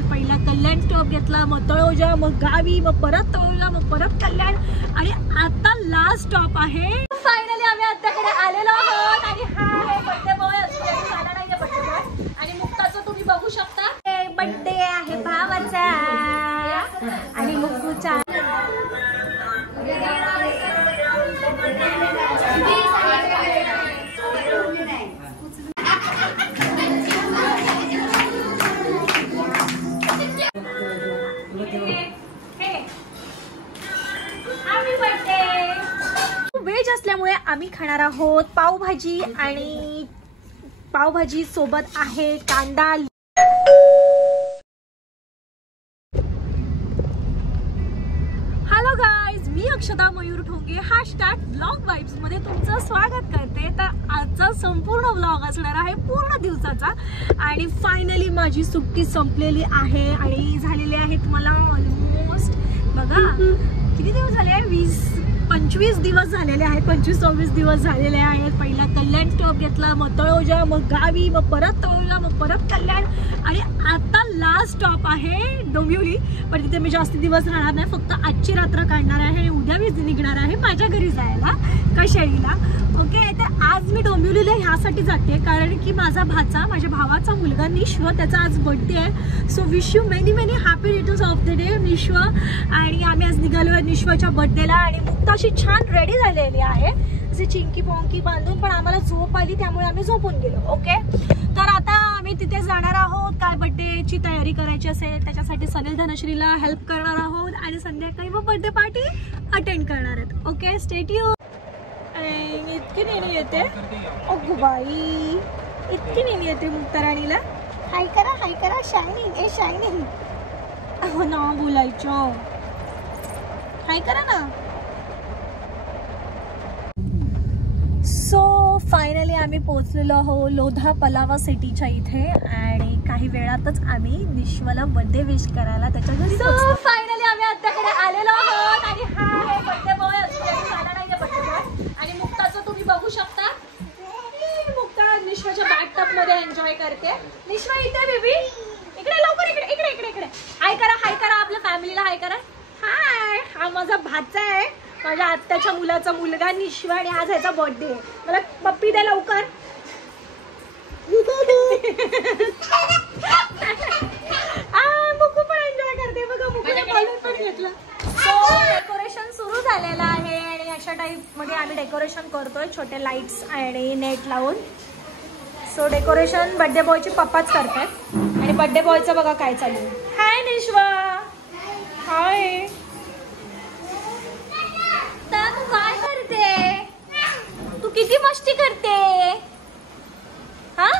आहेत। पहिला कल्याण स्टॉप घेतला, मग तळोजा, मग गावी, मग परत तळोजा, मग परत कल्याण आणि आता लास्ट स्टॉप आहे। फायनली आम्ही आत्याकडे आलेलो आहोत आणि हा आहे बर्थडे बॉय। झाला नाही बर्थडे बॉय आणि मुक्ताचं तुम्ही बघू शकता, बर्थडे आहे भावाचा आणि मुक्कूचा। व्हेज असल्यामुळे आम्ही खाणार आहोत पावभाजी आणि पावभाजी सोबत आहे कांदा। हॅलो गाइज, मी अक्षता मयूर ठोंगे हॅशटॅग व्लॉग वाइब्स मध्ये तुमचं स्वागत करते। तर आजचा संपूर्ण व्लॉग असणार आहे पूर्ण दिवसाचा आणि फायनली माझी सुट्टी संपलेली आहे आणि झालेली आहे तुम्हाला ऑलमोस्ट बघा किती दिवस झाले, 20-25 दिवस झालेले आहेत, 25-26 दिवस झालेले आहेत। पहिला कल्याण स्टॉप घेतला, मग तळोजा, मग गावी, मग परत तळोजा, मग परत कल्याण आणि आता लास्ट स्टॉप आहे डोंबिवली। पण तिथे मी जास्त दिवस राहणार नाही, फक्त आजची रात्र काढणार आहे आणि उद्या मी निघणार आहे माझ्या घरी जायला कशेळीला। ओके, तर आज मी डोंबिवलीला ह्यासाठी जाते कारण की माझा भावाचा मुलगा निश्व, त्याचा आज बर्थडे आहे। So wish you many many happy returns of the day Nishva. आणि आम्ही आज निघालो आहे निश्वच्या बर्थडेला आणि मुक्ता अशी छान रेडी झालेली आहे, असे चिंकी पोंकी बांधून, पण आम्हाला झोप आली त्यामुळे आम्ही झोपून गेलो। ओके, तर आता आम्ही तिथे जाणार आहोत, काय बर्थडेची तयारी करायची असेल त्याच्यासाठी सनील धनश्रीला हेल्प करणार आहोत आणि संध्याकाळी मग बर्थडे पार्टी अटेंड करणार आहेत। Okay, stay tune. इतकी नेहमी येते अगो बाई, इतकी नेहमी येते मुक्ता राणीला। हाय करा शायनिंग, ए शायनिंग हो ना बोलायचं, हाय करा ना। सो फायनली आम्ही पोहोचलेलो आहोत लोधा पलावा सिटीच्या इथे आणि काही वेळातच आम्ही निश्वला बर्थडे विश करायला त्याच्या घरी। सो फायनली आम्ही आत्याकडे आलेलो आहोत आणि हा आहे बर्थडे बॉय। झाला नाही बर्थडे बॉय आणि मुक्ताचं तुम्ही बघू शकता, मुक्ता निश्वाच्या बॅकटॉप मध्ये एन्जॉय करते। निश्वा इथे बेबी, इकडे लवकर, इकडे इकडे इकडे इकडे हाय करा आपल्या फॅमिलीला हाय करा। हाय, हा माझा भाचा आहे, माझ्या आत्याच्या मुलाचा मुलगा निश्वा आणि आज ह्याचा बर्थडे आहे। मला पप्पी द्या लवकर। मुकू पण एन्जॉय करते बघा, मुकूने कॉलर पण घेतला। सो डेकोरेशन सुरू झालेलं आहे आणि अशा टाईप मध्ये आम्ही डेकोरेशन करतोय, छोटे लाईट्स आणि नेट लावून। सो डेकोरेशन बर्थडे बॉयचे पप्पाच करतात आणि बर्थडे बॉयचं बघा काय चालू आहे। हाय निश्वा, हाय, तू काय करते, तू किती मस्ती करते हा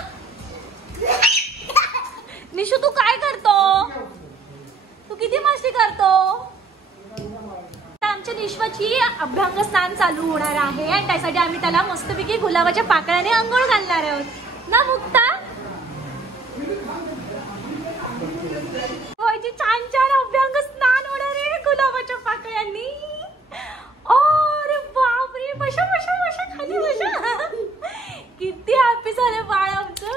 निशू, तू काय करतो, तू किती मस्ती करतो। आमच्या निश्वाची अभ्यंग स्नान चालू होणार आहे आणि त्यासाठी आम्ही त्याला मस्तपैकी गुलाबाच्या पाकळ्याने अंघोळ घालणार आहोत ना मुक्ता। छान छान अभ्यंग स्नान होणार आहे गुलाबाच्या पाकळ्यांनी। अरे बापरे, बशा बशा बशा खाली बशा, किती हॅपी झालं बाळ आमचं।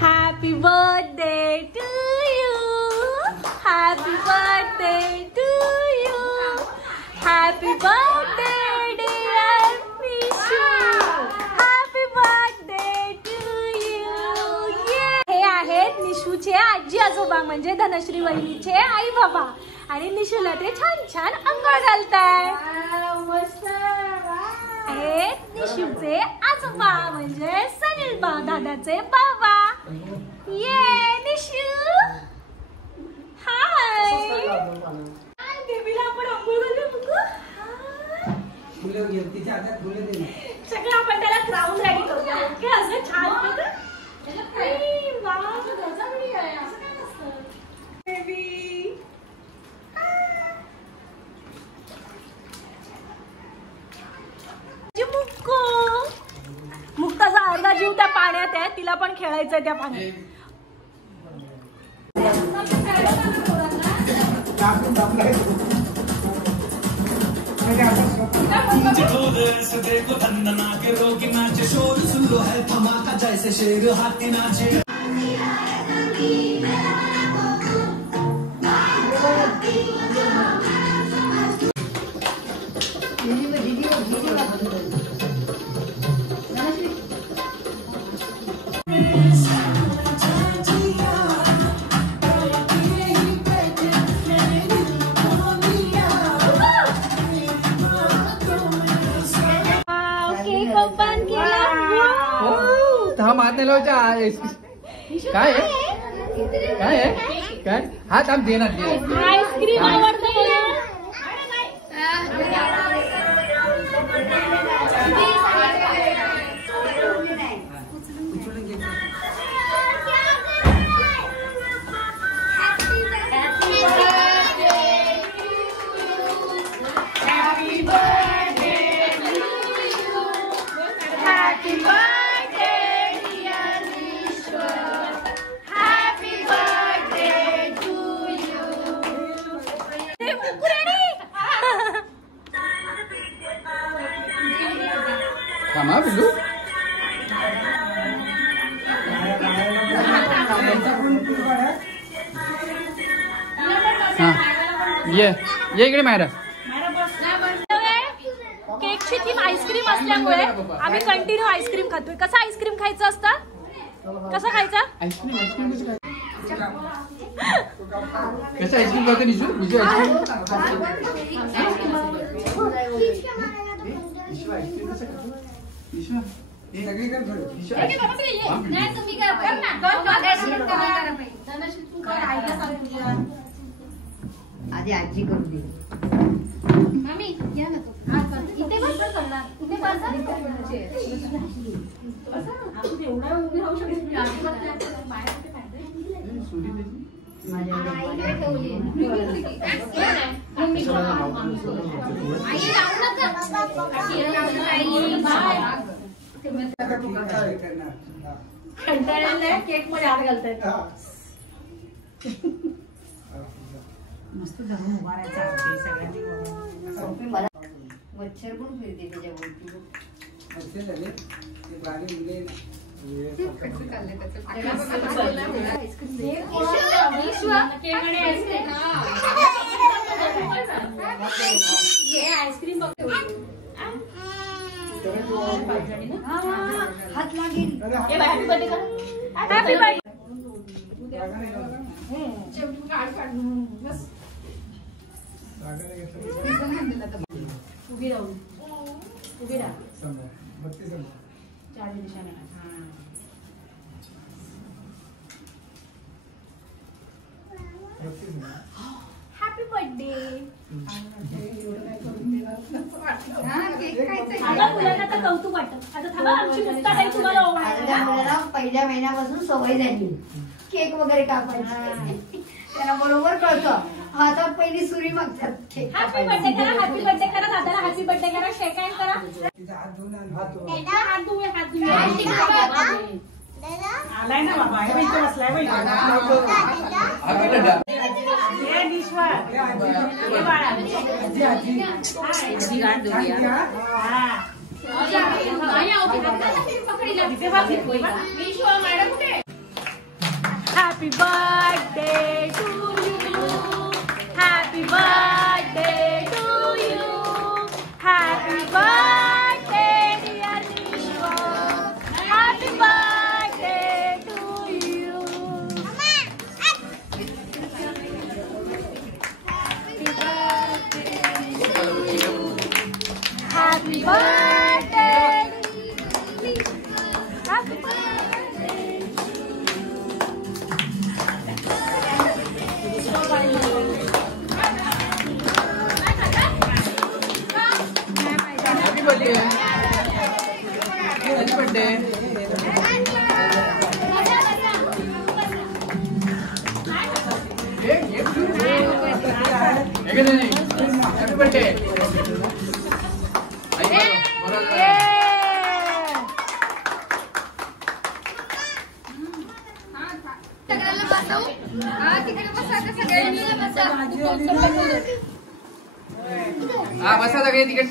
Happy birthday to you, happy birthday to you, happy birthday dear Nishu, happy birthday to you. हे आहेत निशूचे आजी आजोबा म्हणजे धनश्री वहिनीचे आई बाबा आणि निशूला ते छान छान अंघोळ घालतायत। हे निशूचे आजोबा म्हणजे सनील दादाचे बाबा। ये निशू, हाय, बेबीला आपण अंघोळ घालूया बघू। सगळं आपण त्याला क्राऊन रेडी करूया। ओके, असं छान बघा, बेबी मुक्ताचा अर्धा जीव त्या पाण्यात आहे, तिला पण खेळायचंय त्या पाण्यात। जैसे शेर हाथी नाचे। हम हाथ नाही लावायचे काय आहे काय आहे काय हात आम देणार आईस्क्रीम आवडतं थांबा बिल्लू ये इकडे मायरा. केकची थीम आईस्क्रीम असल्यामुळे आम्ही कंटिन्यू आईस्क्रीम खातोय. कसं आईस्क्रीम खायचं असतं कसं खायचं आईस्क्रीम आईस्क्रीम कसं आईस्क्रीम करते निशू निशू आईस्क्रीम आधी आजी करू दे. मम्मी या ना तू इथे बस करणार इथे बस एवढा उभी राहू शकते केक मध्ये हात घालतायत. मस्त धरून उभारायचा सगळ्यांनी. मच्छर पण फिरते त्याच्या भोवती. हात लागेल. हॅपी बर्थडे कर. Happy birthday. उभी राहू उभी राहा. चार दिवसाने हॅपी बर्थडे. मुलांना तर कौतुक वाटतं. आता थांबा आमची मुक्ता ताई तुम्हाला मुलाला पहिल्या महिन्यापासून सवय झाली केक वगैरे कापायची. त्याला बरोबर कळतं. हातात पहिली सुरी मागतात. हॅपी बर्थडे करा. हॅपी बर्थडे करा. दादाला हॅपी बर्थडे करा. शेक हँड करा. हात धुवे हात धुवे. आलाय ना बाबा हे इथे बसलाय बाई. हे निश्वर हे बाळा आजी आजी आजी गाड दूया. हां इथे बस निश्वर मॅडम कुठे. Happy birthday to you. Happy birthday to you. Happy birthday dear Nishwar. Happy birthday to you. Happy birthday. Happy birthday. Happy birthday happy birthday. Happy birthday. हा बसा सगळे तिकडे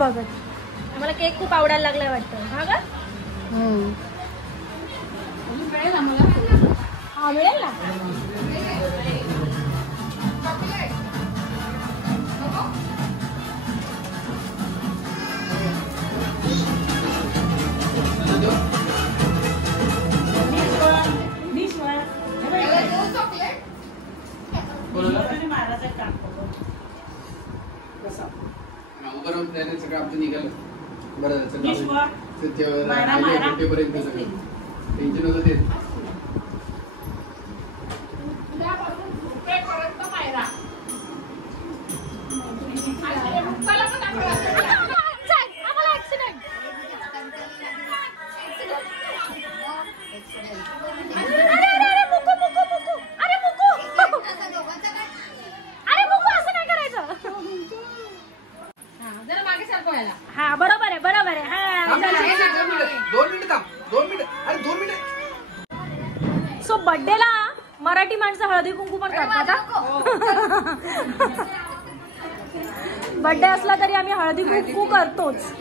बघत मला केक खूप आवडायला लागलाय वाटतं. हा का मिळेल आम्हाला. हा मिळेल ना. सगळं आमचं निघालं बरं टेन्शन होतं ते. हा बरोबर आहे बरोबर आहे. हा 2 मिनिट अरे 2 मिनिट. सो बर्थडेला मराठी माणसं हळदी कुंकू पण करतात. बर्थडे असला तरी आम्ही हळदी कुंकू करतोच.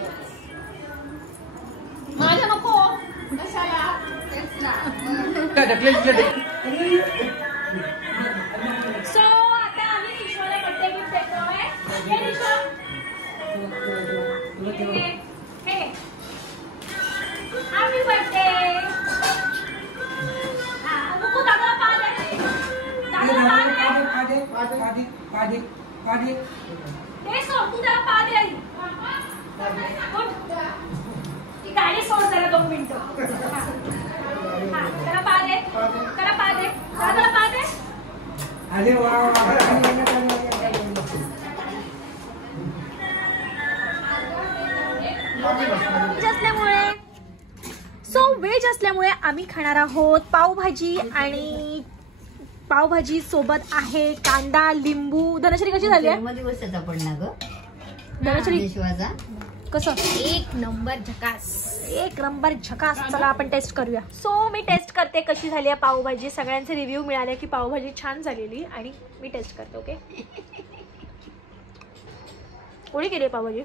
माझ्या नको सो आता आम्ही विश्वाला बर्थडे गिफ्ट देतोय. हे विश्वा हॅपी बर्थडे. मुकू दादाला पाय दे. ते सोड तू त्याला पाय दे. ती गाडी सोड जरा 2 मिनिटं. हा करा पादे, करा पादे, करा पादे. अरे व्हेज असल्यामुळे आम्ही खाणार आहोत पावभाजी आणि पावभाजी सोबत आहे कांदा लिंबू. धनश्री कशी झाली आहे? जन्मदिवसाचा पण ना ग धनश्री विश्वाचा कसं? 1 नंबर झकास. 1 नंबर झकास. चला आपण टेस्ट करूया. सो मी टेस्ट करते कशी झाली आहे पावभाजी. सगळ्यांचे रिव्ह्यू मिळाले की पावभाजी छान झालेली आणि मी टेस्ट करते. ओके कोणी केली आहे पावभाजी?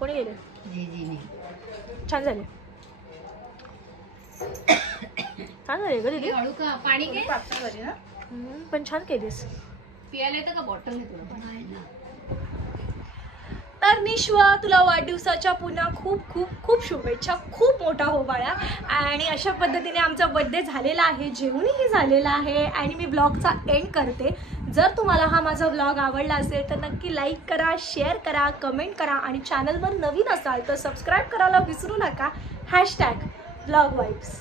कोणी केली? जीजीने. छान झाली. छान झाली ग दीदी. हळू का पाणी घे. पण छान केलीस. पियाला येतं का बॉटल घेतो? तर निश्व तुला वाढदिवसाच्या पुन्हा खूप खूप खूप शुभेच्छा. खूप मोठा हो बाळा. आणि अशा पद्धतीने आमचा बर्थडे झालेला आहे, जेवणही झालेला आहे आणि मी ब्लॉगचा एंड करते. जर तुम्हाला हा माझा ब्लॉग आवडला असेल तर नक्की लाईक करा, शेअर करा, कमेंट करा आणि चॅनलवर नवीन असाल तर सबस्क्राईब करायला विसरू नका. #vlogvibes